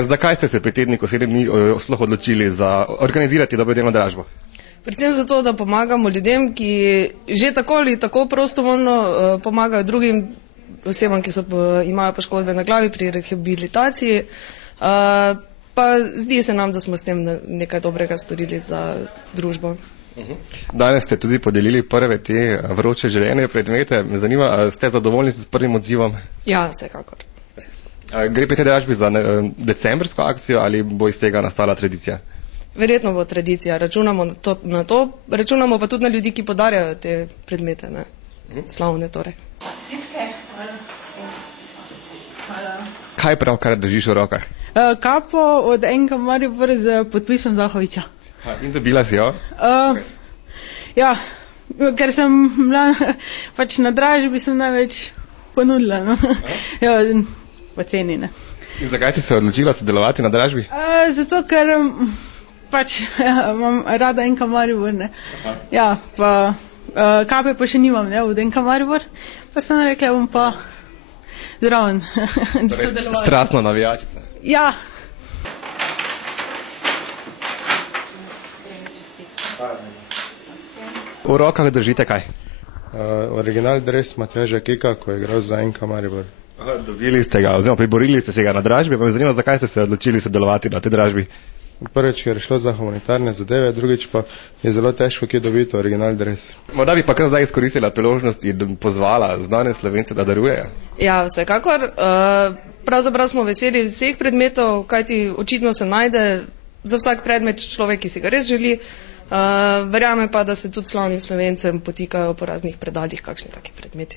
Zakaj ste se pri tedniku 7 dni sploh odločili za organizirati dobrodelno dražbo? Predvsem zato, da pomagamo ljudem, ki že tako ali tako prostovoljno pomagajo drugim osebam, ki imajo poškodbe na glavi pri rehabilitaciji. Pa zdi se nam, da smo s tem nekaj dobrega storili za družbo. Danes ste tudi podelili prve te vroče želene predmete. Me zanima, ste zadovoljni s prvim odzivom? Ja, vsekakor. Gre pri tej dražbi za decembrsko akcijo ali bo iz tega nastala tradicija? Verjetno bo tradicija. Računamo na to. Računamo pa tudi na ljudi, ki podarjajo te predmete. Slavne torej. Kaj pravkar držiš v rokah? Kapo od NK Maribor z podpisom Zahoviča. In dobila si jo? Ja, ker sem pač na dražbi sem največ ponudila. Ja, po ceni, ne. In zakaj si se odločila sodelovati na dražbi? Zato, ker pač imam rada NK Maribor, ne. Ja, pa kape pa še nimam, ne, od NK Maribor. Pa sem rekla, bom pa zraven sodelovati. Strastna navijačica. Ja. V rokah držite kaj? Original dres Matjaža Keka, ko je igral za NK Maribor. Dobili ste ga, oziroma priborili ste se ga na dražbi, pa me zanima, zakaj ste se odločili sodelovati na tej dražbi? Prvič, ker je šlo za humanitarne zadeve, drugič pa je zelo težko kje dobiti original dres. Morda bi pa kar zdaj izkoristila priložnost in pozvala znane Slovence, da darujejo. Ja, vsekakor. Pravzaprav smo veseli vseh predmetov, kajti očitno se najde za vsak predmet človek, ki si ga res želi. Verjame pa, da se tudi slavnim Slovencem potikajo po raznih predalih kakšni taki predmeti.